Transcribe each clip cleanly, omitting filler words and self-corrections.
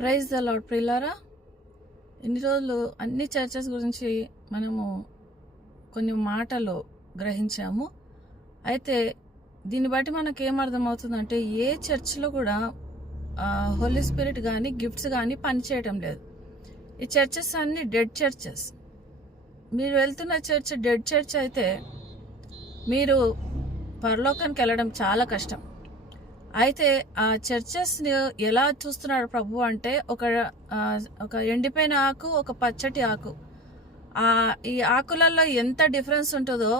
Praise the lord ప్రియులారా. ఇన్ని రోజులు అన్ని చర్చెస్ గురించి మనము కొన్ని మాటలు గ్రహించాము. అయితే దీన్ని బట్టి మనకు ఏమర్థమవుతుందంటే ఏ చర్చ్లో కూడా హోలీ స్పిరిట్ కానీ గిఫ్ట్స్ కానీ పనిచేయటం లేదు. ఈ చర్చెస్ అన్ని డెడ్ చర్చెస్. మీరు వెళ్తున్న చర్చ్ డెడ్ చర్చ్ అయితే మీరు పరలోకానికి వెళ్ళడం చాలా కష్టం. అయితే ఆ చర్చెస్ని ఎలా చూస్తున్నాడు ప్రభు అంటే ఒక ఎండిపోయిన ఆకు, ఒక పచ్చటి ఆకు. ఈ ఆకులలో ఎంత డిఫరెన్స్ ఉంటుందో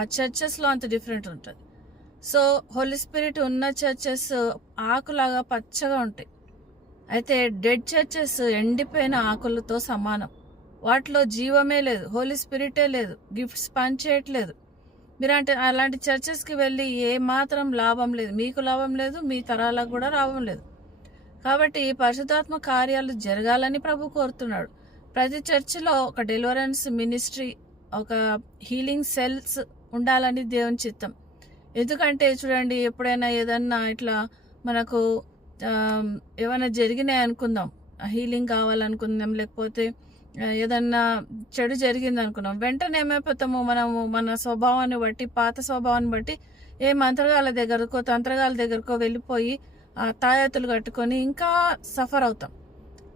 ఆ చర్చెస్లో అంత డిఫరెంట్ ఉంటుంది. సో హోలీ స్పిరిట్ ఉన్న చర్చెస్ ఆకులాగా పచ్చగా ఉంటాయి. అయితే డెడ్ చర్చెస్ ఎండిపోయిన ఆకులతో సమానం. వాటిలో జీవమే లేదు, హోలీ స్పిరిటే లేదు, గిఫ్ట్స్ పనిచేయట్లేదు. మీరంటే అలాంటి చర్చెస్కి వెళ్ళి ఏ మాత్రం లాభం లేదు, మీకు లాభం లేదు, మీ తరాలకు కూడా లాభం లేదు. కాబట్టి పరిశుద్ధాత్మ కార్యాలు జరగాలని ప్రభు కోరుతున్నాడు. ప్రతి చర్చిలో ఒక డెలివరెన్స్ మినిస్ట్రీ, ఒక హీలింగ్ సెల్స్ ఉండాలని దేవుని చిత్తం. ఎందుకంటే చూడండి, ఎప్పుడైనా ఏదన్నా ఇట్లా మనకు ఏమైనా జరిగినాయి అనుకుందాం, హీలింగ్ కావాలనుకుందాం, లేకపోతే ఏదన్నా చెడు జరిగింది అనుకున్నాం, వెంటనే ఏమైపోతాము, మనము మన స్వభావాన్ని బట్టి, పాత స్వభావాన్ని బట్టి ఏ మంత్రగాల దగ్గరకో తంత్రగాల దగ్గరకో వెళ్ళిపోయి తాయెత్తులు కట్టుకొని ఇంకా సఫర్ అవుతాం.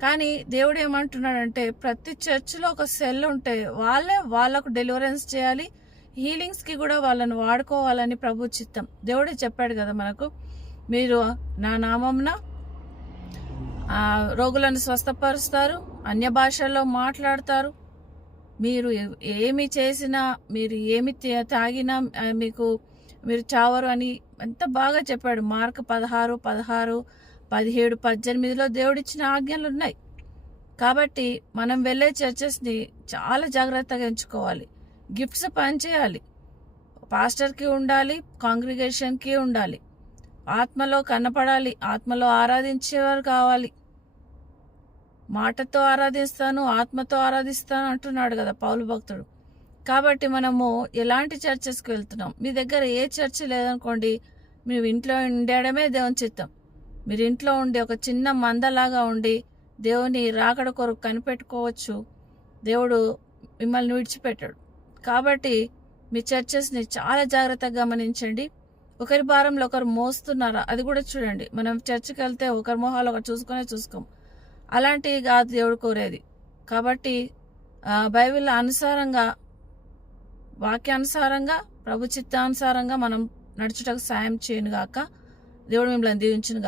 కానీ దేవుడు ఏమంటున్నాడంటే ప్రతి చర్చిలో ఒక సెల్ ఉంటే వాళ్ళకు డెలివరెన్స్ చేయాలి, హీలింగ్స్కి కూడా వాళ్ళని వాడుకోవాలని ప్రభు చిత్తం. దేవుడే చెప్పాడు కదా మనకు, మీరు నా నామంన రోగులను స్వస్థపరుస్తారు, అన్య భాషల్లో మాట్లాడతారు, మీరు ఏమి చేసినా, మీరు ఏమి తాగినా మీరు చావరు అని ఎంత బాగా చెప్పాడు. మార్క్ 16, 17, 18 దేవుడిచ్చిన ఆజ్ఞలు ఉన్నాయి. కాబట్టి మనం వెళ్ళే చర్చెస్ని చాలా జాగ్రత్తగా ఎంచుకోవాలి. గిఫ్ట్స్ పనిచేయాలి, పాస్టర్కి ఉండాలి, కాంగ్రిగేషన్కి ఉండాలి, ఆత్మలో కనపడాలి, ఆత్మలో ఆరాధించేవారు కావాలి. మాటతో ఆరాధిస్తాను, ఆత్మతో ఆరాధిస్తాను అంటున్నాడు కదా పౌలు భక్తుడు. కాబట్టి మనము ఎలాంటి చర్చెస్కి వెళ్తున్నాం? మీ దగ్గర ఏ చర్చ్ లేదనుకోండి, మీరు ఇంట్లో ఉండడమే దేవుని చిత్తం. మీరు ఇంట్లో ఉండి ఒక చిన్న మందలాగా ఉండి దేవుని రాకడ కొరకు కనిపెట్టుకోవచ్చు. దేవుడు మిమ్మల్ని విడిచిపెట్టాడు. కాబట్టి మీ చర్చెస్ని చాలా జాగ్రత్తగా గమనించండి. ఒకరి భారంలో ఒకరు మోస్తున్నారా అది కూడా చూడండి. మనం చర్చికి వెళ్తే ఒకరి మొహాలు ఒకరు చూసుకోం. అలాంటివి కాదు దేవుడు కోరేది. కాబట్టి బైబిల్ అనుసారంగా, వాక్యానుసారంగా, ప్రభు చిత్తానుసారంగా మనం నడుచుటకు సాయం చేయను గాక. దేవుడు మిమ్మల్ని దీవించును గాక.